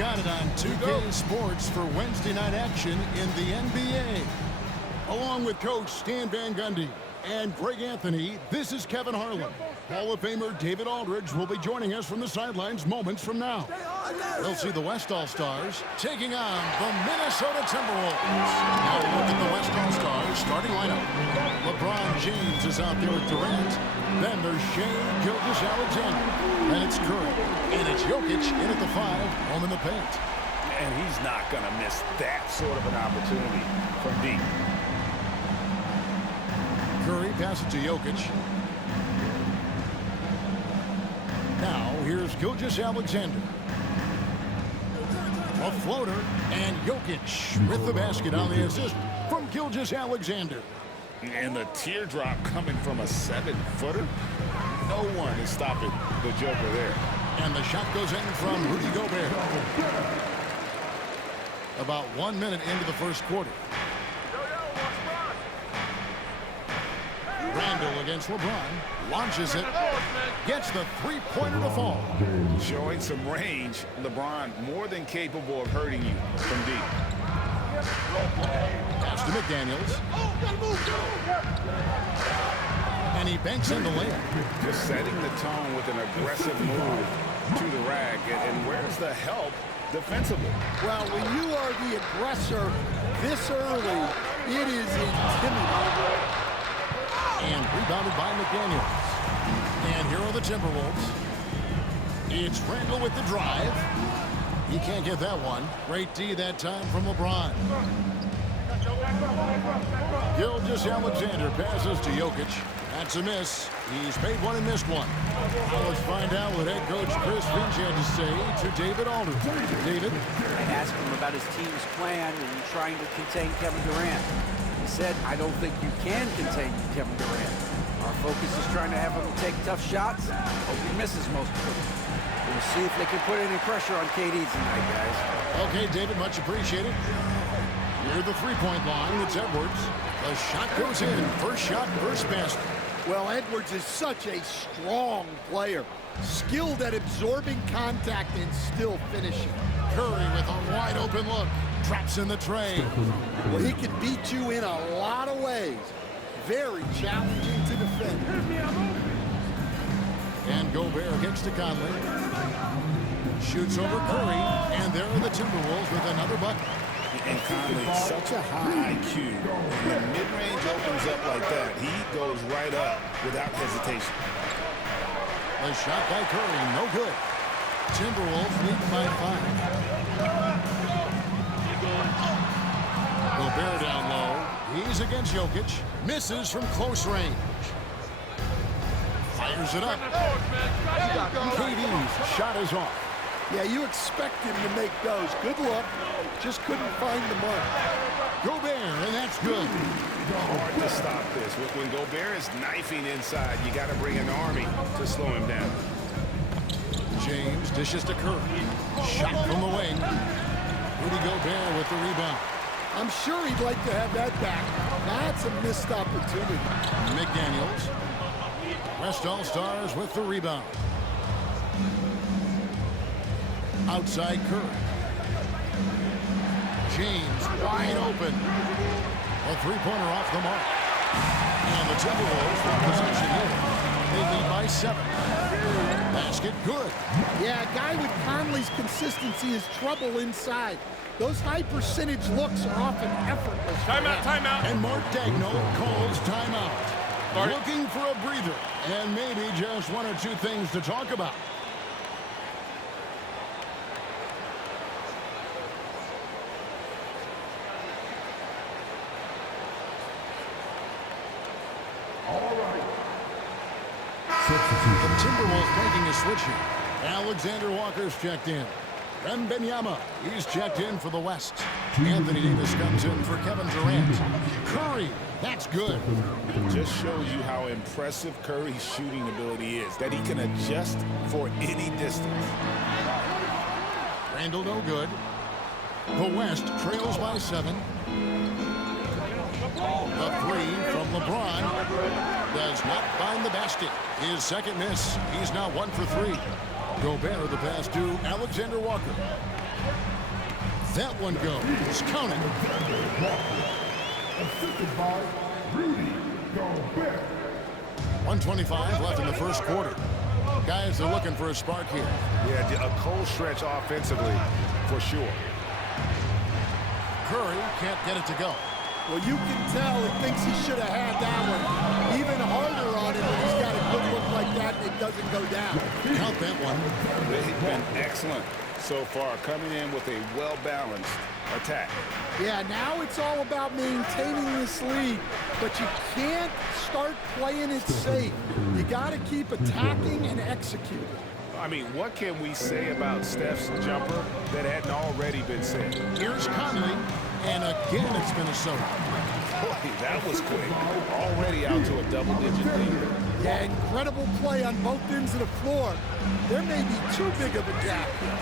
got it on 2K Sports for Wednesday night action in the NBA. Along with Coach Stan Van Gundy and Greg Anthony, this is Kevin Harlan. Hall of Famer David Aldridge will be joining us from the sidelines moments from now. They'll see the West All-Stars taking on the Minnesota Timberwolves. Now look at the West All-Stars starting lineup. LeBron James is out there with Durant. Then there's Shea Gilgeous-Alexander. Then it's Curry. And it's Jokic in at the 5, home in the paint. And he's not going to miss that sort of an opportunity from deep. Curry passes to Jokic. Now, here's Gilgeous-Alexander. A floater, and Jokic with the basket on the assist from Gilgeous-Alexander. And the teardrop coming from a 7-footer. No one is stopping the Joker there. And the shot goes in from Rudy Gobert. About 1 minute into the first quarter. Randall against LeBron, launches it, gets the three-pointer to fall. Showing some range, LeBron more than capable of hurting you from deep. Pass to McDaniels. And he banks in the layup. Just setting the tone with an aggressive move to the rack. And where's the help defensively? Well, when you are the aggressor this early, it is intimidating. And rebounded by McDaniels. And here are the Timberwolves. It's Randall with the drive. He can't get that one. Great D that time from LeBron. Gilgeous-Alexander passes to Jokic. That's a miss. He's made one and missed one. Now let's find out what head coach Chris Finch had to say to David Aldridge. David? I asked him about his team's plan in trying to contain Kevin Durant. He said, I don't think you can contain Kevin Durant. Our focus is trying to have him take tough shots. Hope he misses most of them. We'll see if they can put any pressure on KD tonight, guys. Okay, David, much appreciated. Near the three-point line, it's Edwards. The shot goes in. First shot, first basket. Well, Edwards is such a strong player. Skilled at absorbing contact and still finishing. Curry with a wide-open look. Traps in the tray. Well, he can beat you in a lot of ways. Very challenging to defend. And Gobert kicks to Conley. Shoots over Curry. And there are the Timberwolves with another bucket. And Conley, such a high IQ. When mid-range opens up like that, he goes right up without hesitation. The shot by Curry, no good. Timberwolves lead by 5. Gobert down low. He's against Jokic. Misses from close range. Fires it up. KD's shot is off. Yeah, you expect him to make those. Good luck. Just couldn't find the mark. Gobert, and that's good. Hard to stop this. When Gobert is knifing inside, you got to bring an army to slow him down. James dishes to Curry. Shot from the wing. Rudy Gobert with the rebound. I'm sure he'd like to have that back. That's a missed opportunity. McDaniels. West All-Stars with the rebound. Outside Curry. James wide open. A three-pointer off the mark. And the Timberwolves with possession here. They lead by 7. Basket good. Yeah, a guy with Conley's consistency is trouble inside. Those high percentage looks are often effortless. Timeout, timeout. And Mark Daigneault calls timeout. Mark. Looking for a breather. And maybe just one or two things to talk about. The Timberwolves making a switch here. Alexander Walker's checked in. Wembanyama, he's checked in for the West. Anthony Davis comes in for Kevin Durant. Curry, that's good. It just shows you how impressive Curry's shooting ability is, that he can adjust for any distance. Randall no good. The West trails by 7. The three from LeBron does not find the basket. His second miss. He's now 1 for 3. Gobert the pass to Alexander Walker. That one goes. Count it. Assisted by Rudy Gobert. 1:25 left in the first quarter. Guys are looking for a spark here. Yeah, a cold stretch offensively, for sure. Curry can't get it to go. Well, you can tell he thinks he should have had that one. Even harder on it when he's got a good look like that and it doesn't go down. Count that one. They've been excellent so far, coming in with a well-balanced attack. Yeah, now it's all about maintaining this lead, but you can't start playing it safe. You got to keep attacking and executing. I mean, what can we say about Steph's jumper that hadn't already been said? Here's Conley, and again it's Minnesota. Boy, that was quick. Already out to a double-digit lead. Yeah, incredible play on both ends of the floor. There may be too big of a gap here.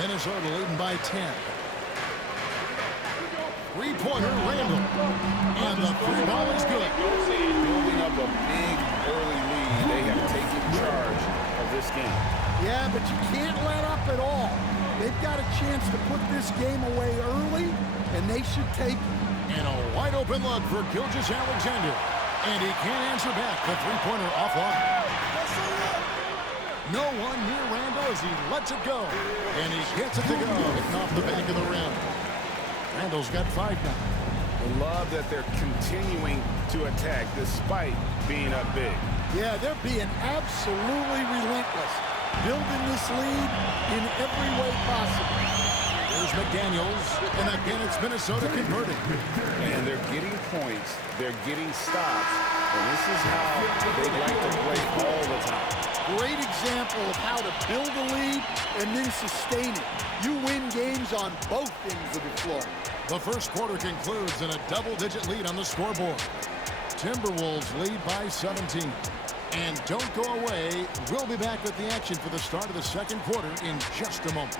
Minnesota leading by 10. Three-pointer, Randall. And the three ball is good. Building up a big early lead. They have taken charge of this game. Yeah, but you can't let up at all. They've got a chance to put this game away early, and they should take it. And a wide open look for Gilgeous-Alexander. And he can't answer back. The three-pointer offline. No one near Randall as he lets it go. And he gets it to go. Hitting off the back of the rim. Randall's got 5 now. I love that they're continuing to attack despite being up big. Yeah, they're being absolutely relentless, building this lead in every way possible. There's McDaniels, and again it's Minnesota converting. And they're getting points, they're getting stops, and this is how they like to play all the time. Great example of how to build a lead and then sustain it. You win games on both ends of the floor. The first quarter concludes in a double-digit lead on the scoreboard. Timberwolves lead by 17. And don't go away. We'll be back with the action for the start of the second quarter in just a moment.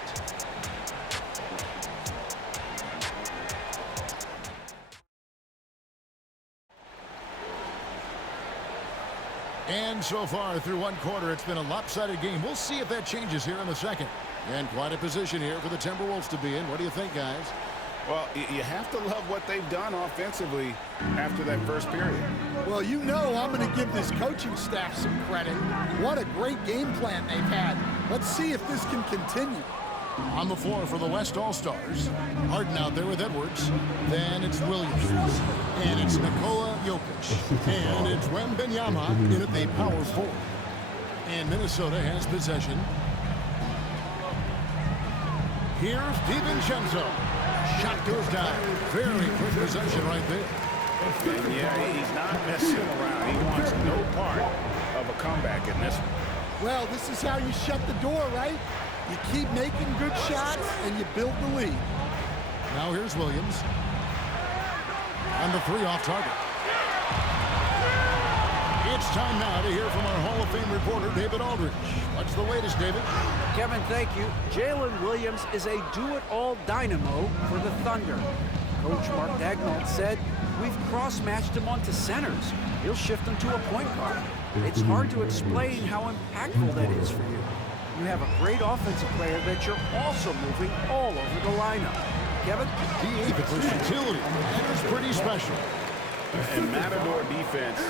And so far through one quarter, it's been a lopsided game. We'll see if that changes here in the second. And quite a position here for the Timberwolves to be in. What do you think, guys? Well, you have to love what they've done offensively after that first period. Well, you know I'm going to give this coaching staff some credit. What a great game plan they've had. Let's see if this can continue. On the floor for the West All-Stars. Harden out there with Edwards. Then it's Williams. And it's Nikola Jokic. And it's Wembanyama in at the power forward. And Minnesota has possession. Here's DiVincenzo. Shot goes down. Very quick possession right there. And yeah, he's not messing around. He wants no part of a comeback in this one. Well, this is how you shut the door, right? You keep making good shots, and you build the lead. Now here's Williams. And the three off target. It's time now to hear from our Hall of Fame reporter, David Aldridge. What's the latest, David? Kevin, thank you. Jalen Williams is a do-it-all dynamo for the Thunder. Coach Mark Daigneault said, "We've cross-matched him onto centers. He'll shift them to a point guard. It's hard to explain how impactful that is for you. You have a great offensive player that you're also moving all over the lineup." Kevin? The versatility. That is pretty special. And Matador defense,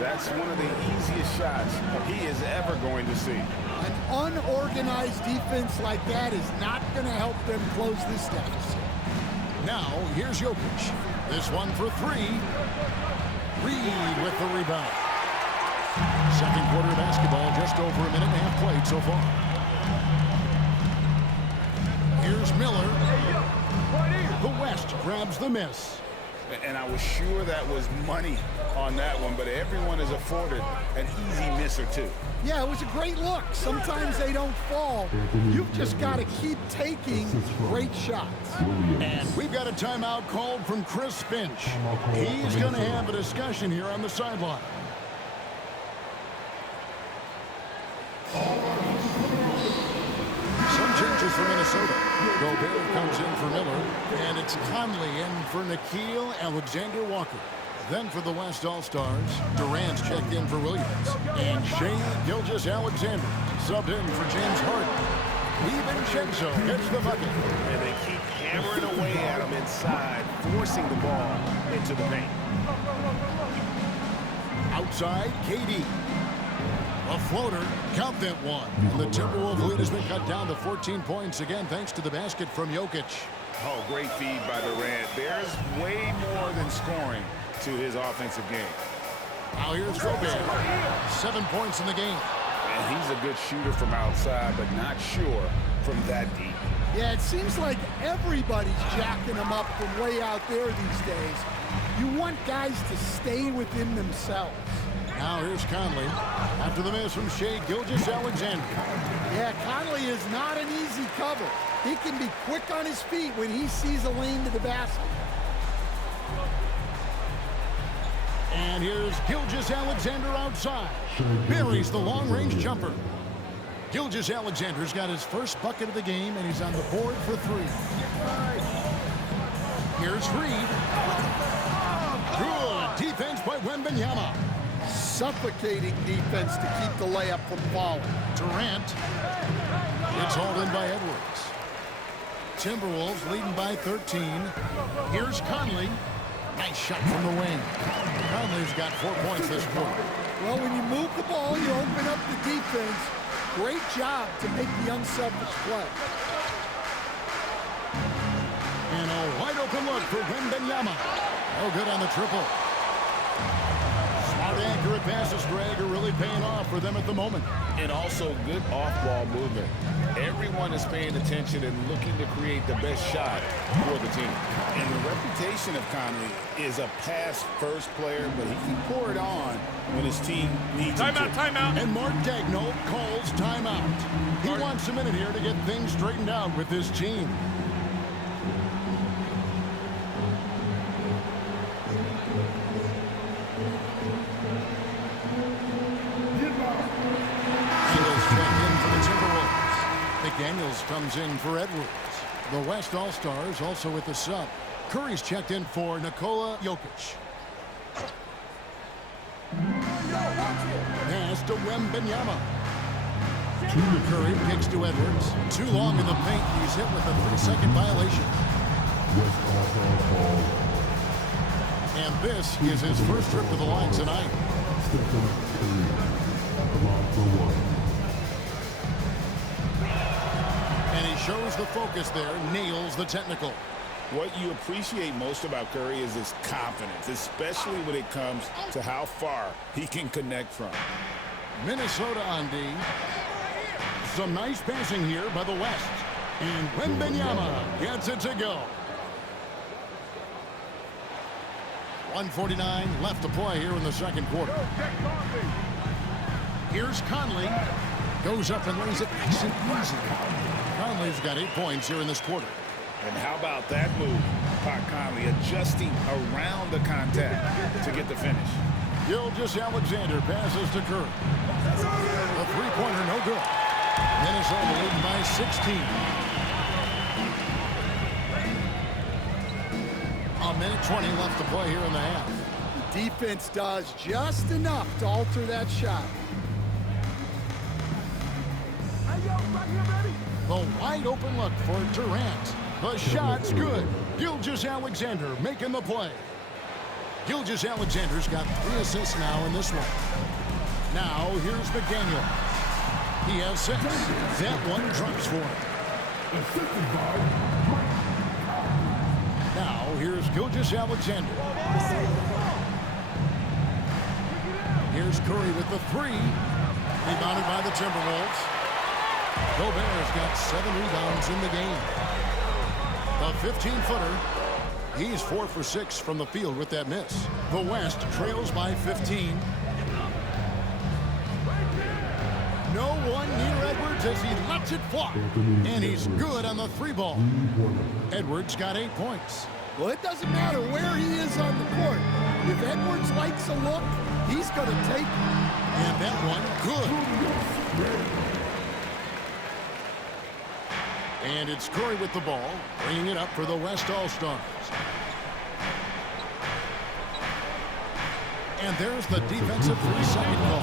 that's one of the easiest shots he is ever going to see. An unorganized defense like that is not going to help them close this deficit. Now, here's Jokic. This one for three. Reed with the rebound. Second quarter basketball, just over a minute and a half played so far. Here's Miller. The West grabs the miss. And I was sure that was money on that one, but everyone is afforded an easy miss or two. Yeah, it was a great look. Sometimes they don't fall. You've just got to keep taking great shots. And we've got a timeout called from Chris Finch. He's going to have a discussion here on the sideline. Some changes for Minnesota. Gobert comes in for Miller, and it's Conley in for Nickeil Alexander-Walker. Then for the West All-Stars, Durant's checked in for Williams, and Shai Gilgeous-Alexander subbed in for James Harden. DiVincenzo gets the bucket. And they keep hammering away at him inside, forcing the ball into the paint. Outside, KD. A floater, count that one. And the Timberwolves lead has been cut down to 14 points again thanks to the basket from Jokic. Oh, great feed by Durant. There's way more than scoring to his offensive game. Now here's Gobert. 7 points in the game. And he's a good shooter from outside, but not sure from that deep. Yeah, it seems like everybody's jacking him up from way out there these days. You want guys to stay within themselves. Now here's Conley. After the miss from Shea Gilgeous-Alexander. Yeah, Conley is not an easy cover. He can be quick on his feet when he sees a lane to the basket. And here's Gilgeous-Alexander outside. Buries the long-range jumper. Gilgeous-Alexander's got his first bucket of the game, and he's on the board for 3. Here's Reed. Good defense by Wembanyama. Suffocating defense to keep the layup from falling. Durant. It's hauled in by Edwards. Timberwolves leading by 13. Here's Conley. Nice shot from the wing. Conley's got 4 points this quarter. Well, when you move the ball, you open up the defense. Great job to make the unselfish play. And a wide open look for Wembanyama. No good on the triple. Smart, accurate passes, Greg, are really paying off for them at the moment. And also good off-ball movement. Everyone is paying attention and looking to create the best shot for the team. And the reputation of Conley is a pass-first player, but he can pour it on when his team needs him to. Timeout. And Mark Daigneault calls timeout. He wants a minute here to get things straightened out with his team. Daniels comes in for Edwards. The West All-Stars also with the sub. Curry's checked in for Nikola Jokic. Pass to Wembanyama. Curry kicks to Edwards. Too long in the paint. He's hit with a 3-second violation. And this is his first trip to the line tonight. Shows the focus there, nails the technical. What you appreciate most about Curry is his confidence, especially when it comes to how far he can connect from. Minnesota on D. Some nice passing here by the West. And Wembanyama gets it to go. 1:49 left to play here in the second quarter. Here's Conley. Goes up and lays it nice and easy. Conley's got 8 points here in this quarter. And how about that move? Pat Conley adjusting around the contact to get the finish. Gilgeous-Alexander passes to Curry. The three-pointer no good. Minnesota leading by 16. A minute 20 left to play here in the half. The defense does just enough to alter that shot. The wide open look for Durant. The shot's good. Gilgeous-Alexander making the play. Gilgeous-Alexander's got 3 assists now in this one. Now here's McDaniel. He has 6. That one drops for him. Now here's Gilgeous-Alexander. Here's Curry with the 3. Rebounded by the Timberwolves. Gobert's got 7 rebounds in the game. The 15-footer. He's 4 for 6 from the field with that miss. The West trails by 15. No one near Edwards as he lets it fly. And he's good on the 3-ball. Edwards got 8 points. Well, it doesn't matter where he is on the court. If Edwards likes a look, he's going to take it. And that one, good. And it's Curry with the ball, bringing it up for the West All-Stars. And there's the defensive 3-second call.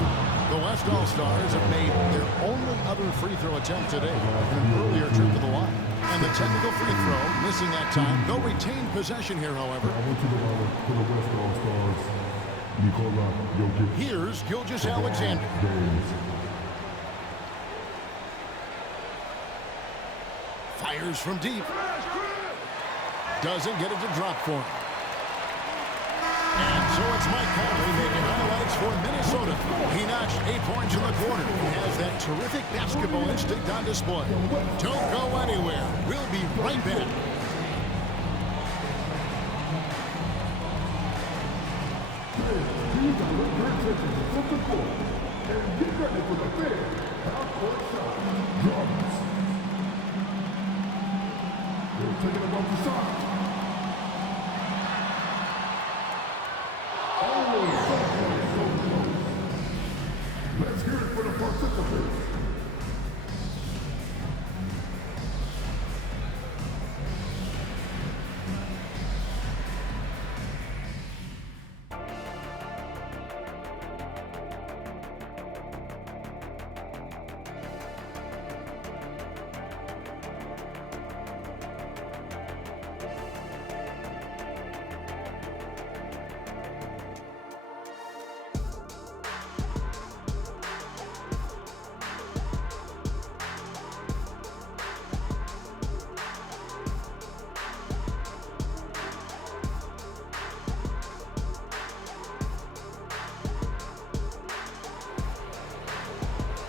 The West All-Stars have made their only other free throw attempt today in an earlier trip to the line. And the technical free throw, missing that time. They'll retain possession here, however. Here's Gilgeous-Alexander. Fires from deep. Doesn't get it to drop for him. And so it's Mike Conley making highlights for Minnesota. He notched 8 points in the quarter and has that terrific basketball instinct on display. Don't go anywhere. We'll be right back. Taking about the side. Let's hear it for the participants.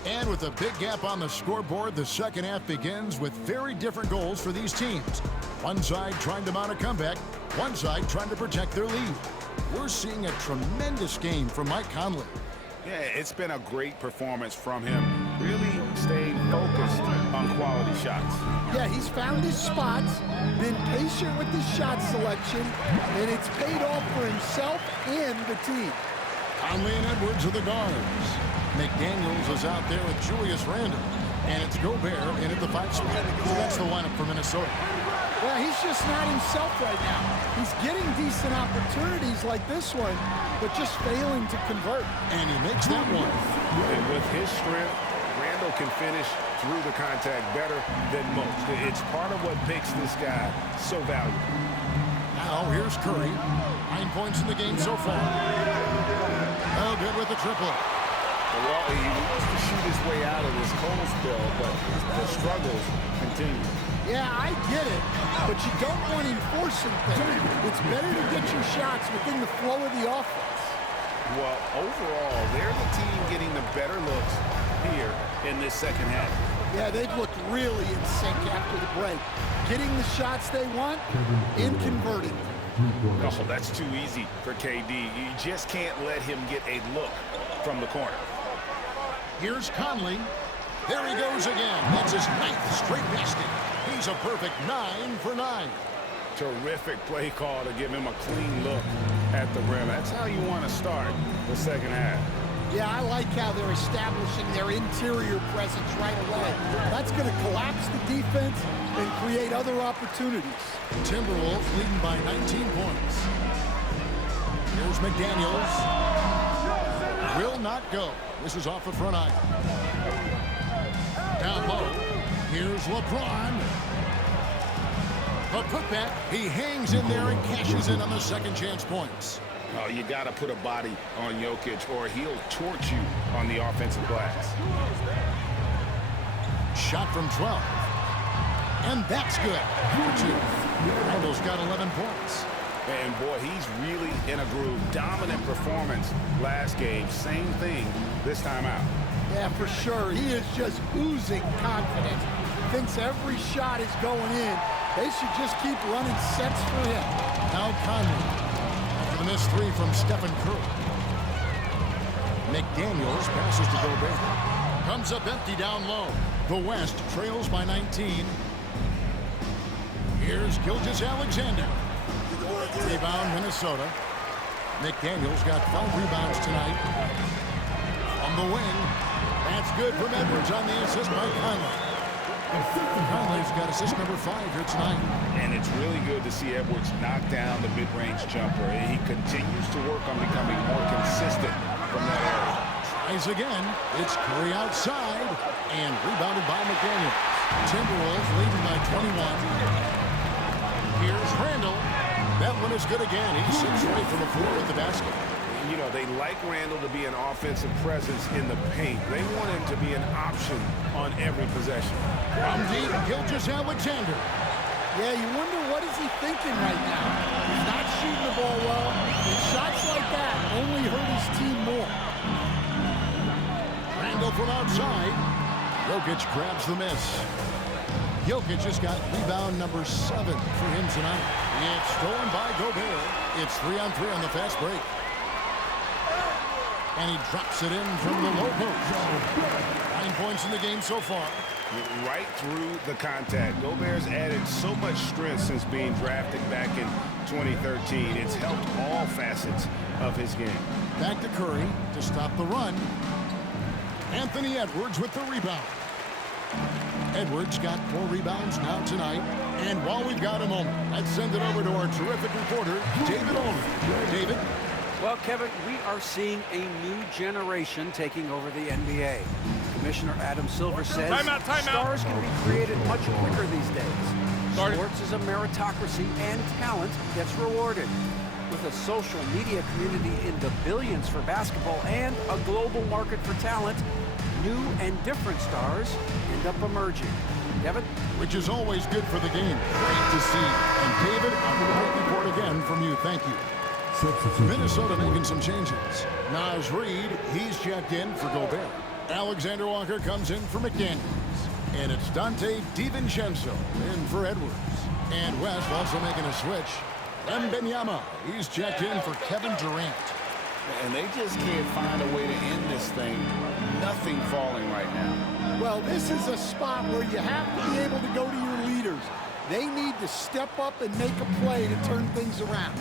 And with a big gap on the scoreboard, the second half begins with very different goals for these teams. One side trying to mount a comeback, one side trying to protect their lead. We're seeing a tremendous game from Mike Conley. Yeah, it's been a great performance from him. Really stayed focused on quality shots. Yeah, he's found his spots, been patient with his shot selection, and it's paid off for himself and the team. Conley and Edwards are the guards. McDaniels is out there with Julius Randle. And it's Gobert in at the 5 spot. So that's the lineup for Minnesota. Well, he's just not himself right now. He's getting decent opportunities like this one, but just failing to convert. And he makes that one. And with his strength, Randle can finish through the contact better than most. It's part of what makes this guy so valuable. Now here's Curry. 9 points in the game so far. Oh, good with the triple. Well, he wants to shoot his way out of this cold spell, but the struggles continue. Yeah, I get it, but you don't want him forcing things. It's better to get your shots within the flow of the offense. Well, overall, they're the team getting the better looks here in this second half. Yeah, they've looked really in sync after the break. Getting the shots they want and converting them. Oh, that's too easy for KD. You just can't let him get a look from the corner. Here's Conley. There he goes again. That's his 9th straight basket. He's a perfect 9 for 9. Terrific play call to give him a clean look at the rim. That's how you want to start the second half. Yeah, I like how they're establishing their interior presence right away. That's going to collapse the defense and create other opportunities. Timberwolves leading by 19 points. Here's McDaniels. Will not go. This is off the front iron. Down low. Here's LeBron. A putback. He hangs in there and cashes in on the second chance points. Oh, you got to put a body on Jokic or he'll torch you on the offensive glass. Shot from 12. And that's good. Almost got 11 points. And boy, he's really in a groove. Dominant performance last game. Same thing this time out. Yeah, for sure. He is just oozing confidence. Thinks every shot is going in. They should just keep running sets for him. Now Conley. After the missed 3 from Stephen Curry. McDaniels passes to Gobert. Comes up empty down low. The West trails by 19. Here's Gilgeous-Alexander. Rebound, Minnesota. McDaniels got 5 rebounds tonight. On the wing. That's good from Edwards on the assist by Conley. Conley's got assist number 5 here tonight. And it's really good to see Edwards knock down the mid-range jumper. He continues to work on becoming more consistent from that area. Tries again. It's Curry outside. And rebounded by McDaniels. Timberwolves leading by 21. Here's Randall. That one is good again. He's 6 away from the floor with the basket. You know, they like Randall to be an offensive presence in the paint. They want him to be an option on every possession. From deep, Gilgeous-Alexander. Yeah, you wonder what is he thinking right now. He's not shooting the ball well, and shots like that only hurt his team more. Randall from outside. Jokic grabs the miss. Jokic has got rebound number 7 for him tonight. It's stolen by Gobert. It's 3-on-3 on the fast break. And he drops it in from the low post. 9 points in the game so far. Right through the contact. Gobert's added so much strength since being drafted back in 2013. It's helped all facets of his game. Back to Curry to stop the run. Anthony Edwards with the rebound. Edwards got 4 rebounds now tonight. And while we've got a moment, let's send it over to our terrific reporter, David Olin. David? Well, Kevin, we are seeing a new generation taking over the NBA. Commissioner Adam Silver says stars can be created much quicker these days. Sports is a meritocracy and talent gets rewarded. With a social media community in the billions for basketball and a global market for talent, new and different stars end up emerging. Kevin? Which is always good for the game. Great to see. And David, a great report again from you. Thank you. Minnesota making some changes. Naz Reid, he's checked in for Gobert. Alexander Walker comes in for McDaniels. And it's Dante DiVincenzo in for Edwards. And West also making a switch. Wembanyama, he's checked in for Kevin Durant. And they just can't find a way to end this thing. Nothing falling right now. Well, this is a spot where you have to be able to go to your leaders. They need to step up and make a play to turn things around.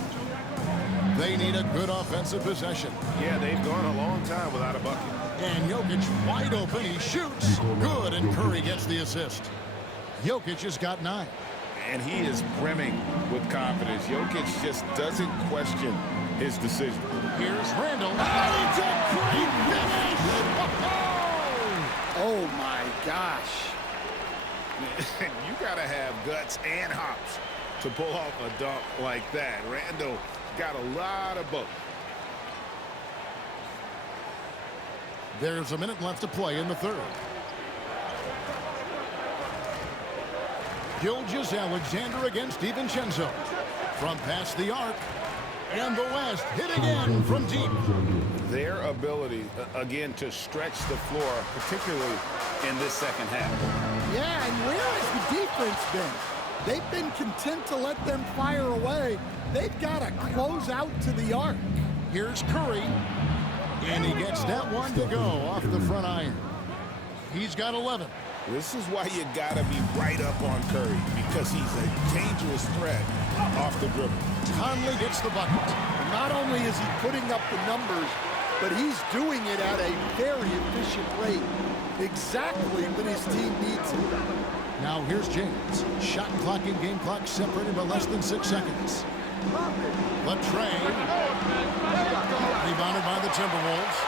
They need a good offensive possession. Yeah, they've gone a long time without a bucket. And Jokic wide open. He shoots. Good, and Curry gets the assist. Jokic has got 9. And he is brimming with confidence. Jokic just doesn't question his decision. Here's Randall. It's a great finish! Oh, my gosh. You got to have guts and hops to pull off a dunk like that. Randall got a lot of both. There's a minute left to play in the third. Gilgeous-Alexander against DiVincenzo. From past the arc. And the West hit again from deep. Their ability, again, to stretch the floor, particularly in this second half. Yeah, and where has the defense been? They've been content to let them fire away. They've got to close out to the arc. Here's Curry. And he gets that one to go off the front iron. He's got 11. This is why you got to be right up on Curry, because he's a dangerous threat off the dribble. Conley gets the bucket. And not only is he putting up the numbers, but he's doing it at a very efficient rate. Exactly when his team needs it. Now here's James. Shot clock and game clock separated by less than 6 seconds. Latrey. Rebounded by the Timberwolves.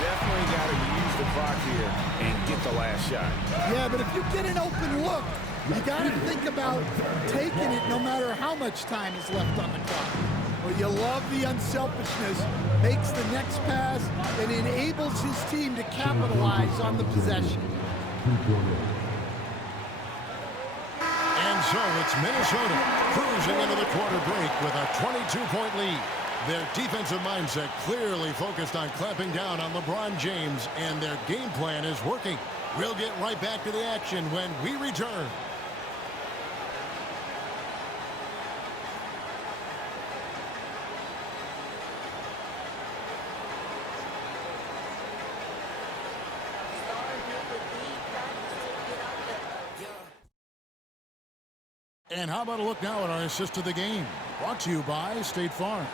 Definitely got to use the clock here and get the last shot. Yeah, but if you get an open look, you got to think about taking it no matter how much time is left on the clock. Well, you love the unselfishness, makes the next pass, and enables his team to capitalize on the possession. And so it's Minnesota cruising into the quarter break with a 22-point lead. Their defensive mindset clearly focused on clamping down on LeBron James, and their game plan is working. We'll get right back to the action when we return. And how about a look now at our assist to the game? Brought to you by State Farm.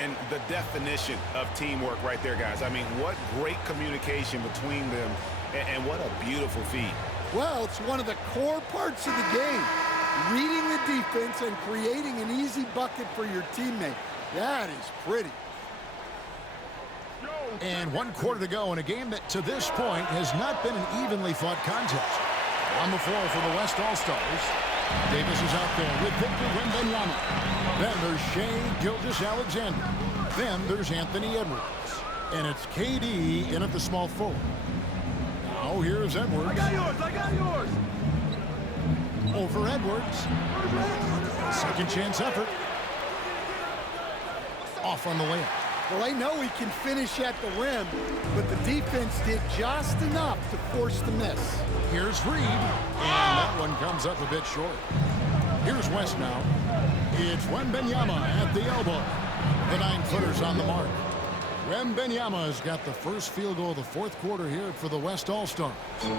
And the definition of teamwork right there, guys. I mean, what great communication between them, and what a beautiful feed. Well, it's one of the core parts of the game. Reading the defense and creating an easy bucket for your teammate. That is pretty. And 1 quarter to go in a game that to this point has not been an evenly fought contest. On the floor for the West All-Stars, Davis is out there with Victor Wembanyama. Then there's Shai Gilgeous-Alexander. Then there's Anthony Edwards. And it's KD in at the small forward. Now here's Edwards. I got yours. Over Edwards. Second chance effort. Off on the layup. Well, they know he can finish at the rim, but the defense did just enough to force the miss. Here's Reed, and that one comes up a bit short. Here's West now. It's Wembanyama at the elbow. The 9-footer's on the mark. Wembanyama has got the first field goal of the 4th quarter here for the West All-Stars.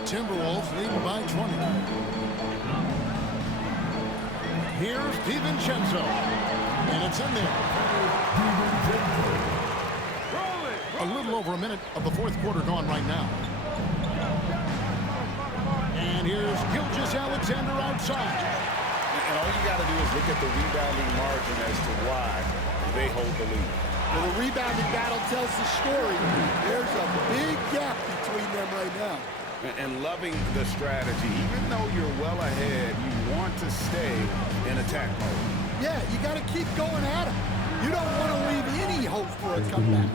Timberwolves leading by 20. Here's DiVincenzo, and it's in there. A little over a minute of the 4th quarter gone right now. And here's Gilgeous-Alexander outside. And all you got to do is look at the rebounding margin as to why they hold the lead. Well, the rebounding battle tells the story. There's a big gap between them right now. And loving the strategy. Even though you're well ahead, you want to stay in attack mode. Yeah, you got to keep going at it. You don't want to leave any hope for a comeback.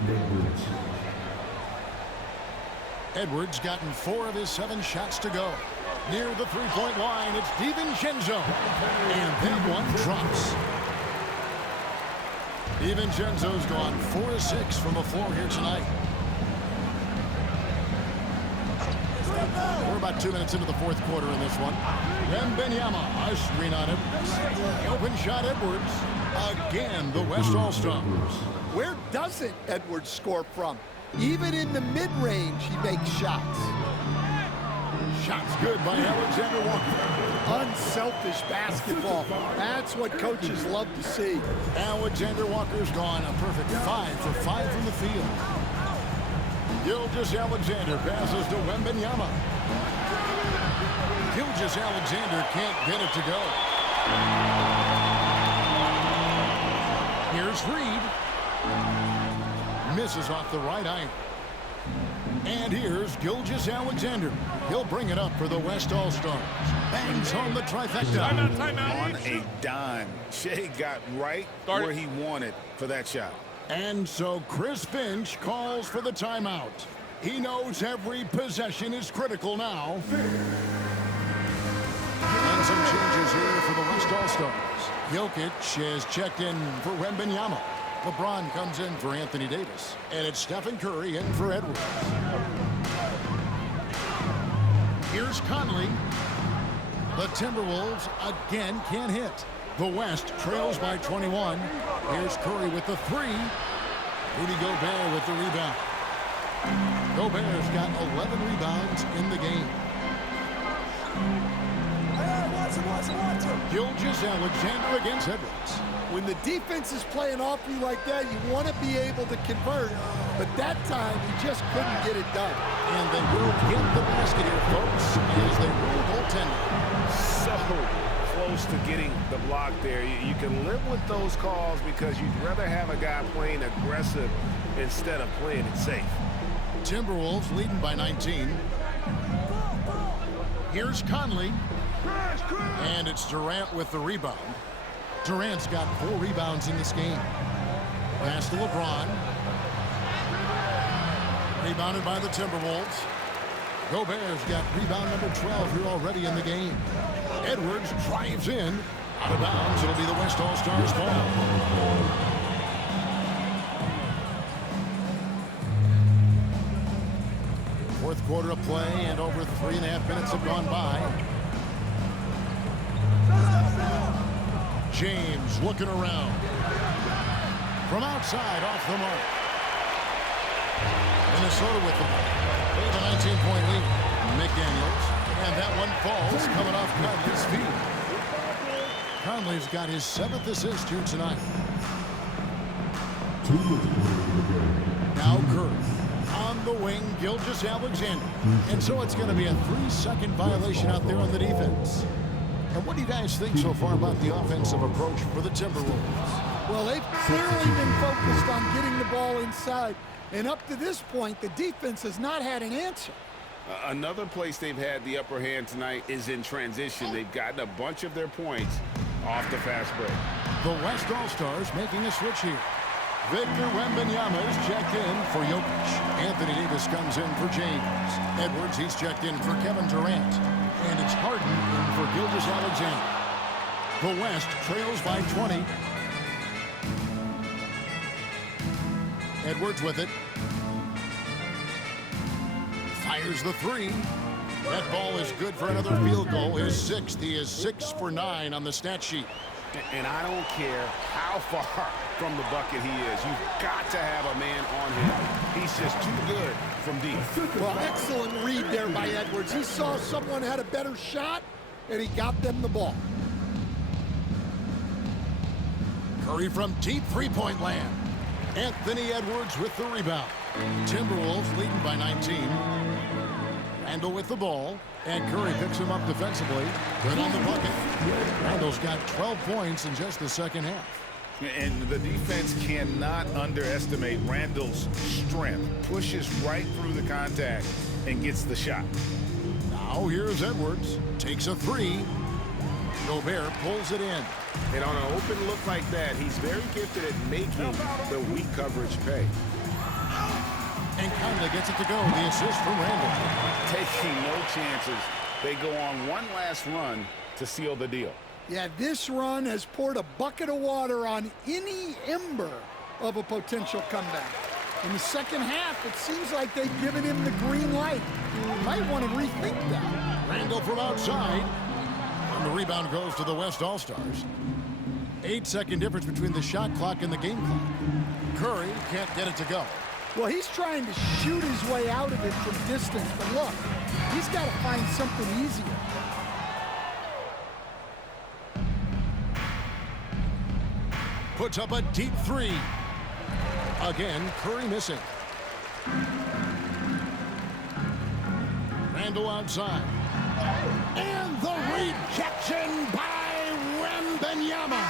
Edwards gotten 4 of his 7 shots to go. Near the three-point line, it's DiVincenzo. And that one drops. DiVincenzo's gone 4 of 6 from the floor here tonight. We're about 2 minutes into the 4th quarter in this one. Wembanyama, a screen on Edwards. The open shot, Edwards. Again, the West All-Stars. Where doesn't Edwards score from? Even in the mid-range, he makes shots. Shots good by Alexander Walker. Unselfish basketball. That's what coaches love to see. Alexander Walker's gone a perfect 5 for 5 from the field. Gilgeous-Alexander passes to Wembanyama. Gilgeous-Alexander can't get it to go. Here's Reed. Misses off the right iron. And here's Gilgeous-Alexander. He'll bring it up for the West All-Stars. Bangs home the trifecta. On a dime. Shai got right where he wanted for that shot. And so Chris Finch calls for the timeout. He knows every possession is critical now. And some changes here for the West All-Stars. Jokic is checked in for Wembanyama. LeBron comes in for Anthony Davis. And it's Stephen Curry in for Edwards. Here's Conley. The Timberwolves again can't hit. The West trails by 21. Here's Curry with the 3. Rudy Gobert with the rebound. Gobert's got 11 rebounds in the game. Watch him. Gilgeous-Alexander against Edwards. When the defense is playing off you like that, you want to be able to convert. But that time, he just couldn't get it done. And they will get the basket here, folks, as they rule goaltending. So close to getting the block there. You can live with those calls because you'd rather have a guy playing aggressive instead of playing it safe. Timberwolves leading by 19. Here's Conley. And it's Durant with the rebound. Durant's got 4 rebounds in this game. Pass to LeBron. Rebounded by the Timberwolves. Gobert's got rebound number 12 here already in the game. Edwards drives in. Out of bounds. It'll be the West All-Stars ball. Fourth quarter of play, and over 3.5 minutes have gone by. James looking around. From outside, off the mark. Minnesota with the ball. They have a 19-point lead. McDaniels. And that one falls coming off Conley's feet. Conley's got his 7th assist here tonight. Now Curry. On the wing, Gilgeous-Alexander. And so it's going to be a 3-second violation out there on the defense. And what do you guys think so far about the offensive approach for the Timberwolves? Well, they've clearly been focused on getting the ball inside. And up to this point, the defense has not had an answer. Another place they've had the upper hand tonight is in transition. They've gotten a bunch of their points off the fast break. The West All-Stars making a switch here. Victor Wembanyama is checked in for Jokic. Anthony Davis comes in for James. Edwards, he's checked in for Kevin Durant. And it's Harden in for Gilgeous-Alexander. The West trails by 20. Edwards with it. Fires the three. That ball is good for another field goal. His sixth. He is 6 for 9 on the stat sheet. And I don't care how far from the bucket he is. You've got to have a man on him. He's just too good from deep. Well, excellent read there by Edwards. He saw someone had a better shot, and he got them the ball. Curry from deep three-point land. Anthony Edwards with the rebound. Timberwolves leading by 19. Randall with the ball, and Curry picks him up defensively. Good on the bucket. Randall's got 12 points in just the second half. And the defense cannot underestimate Randall's strength. Pushes right through the contact and gets the shot. Now here's Edwards. Takes a three. Gobert pulls it in. And on an open look like that, he's very gifted at making the weak coverage pay. And Conley gets it to go. The assist from Randall. Taking no chances. They go on one last run to seal the deal. Yeah, this run has poured a bucket of water on any ember of a potential comeback. In the second half, it seems like they've given him the green light. You might want to rethink that. Randall from outside. And the rebound goes to the West All-Stars. 8-second difference between the shot clock and the game clock. Curry can't get it to go. Well, he's trying to shoot his way out of it from distance, but look, he's got to find something easier. Puts up a deep three. Again, Curry missing. Randall outside. And the rejection by Wembanyama.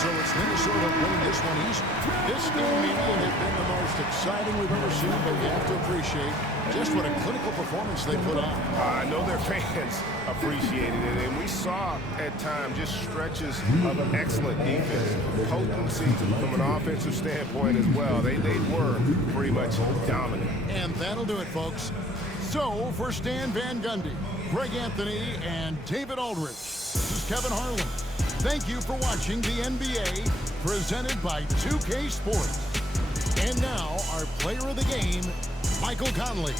So it's Minnesota winning this one easy. This game may not have been the most exciting we've ever seen, but you have to appreciate just what a clinical performance they put on. I know their fans appreciated it, and we saw at times just stretches of excellent defense, potency from an offensive standpoint as well. They were pretty much dominant. And that'll do it, folks. So for Stan Van Gundy, Greg Anthony, and David Aldridge, this is Kevin Harlan. Thank you for watching the NBA, presented by 2K Sports. And now, our player of the game, Michael Conley.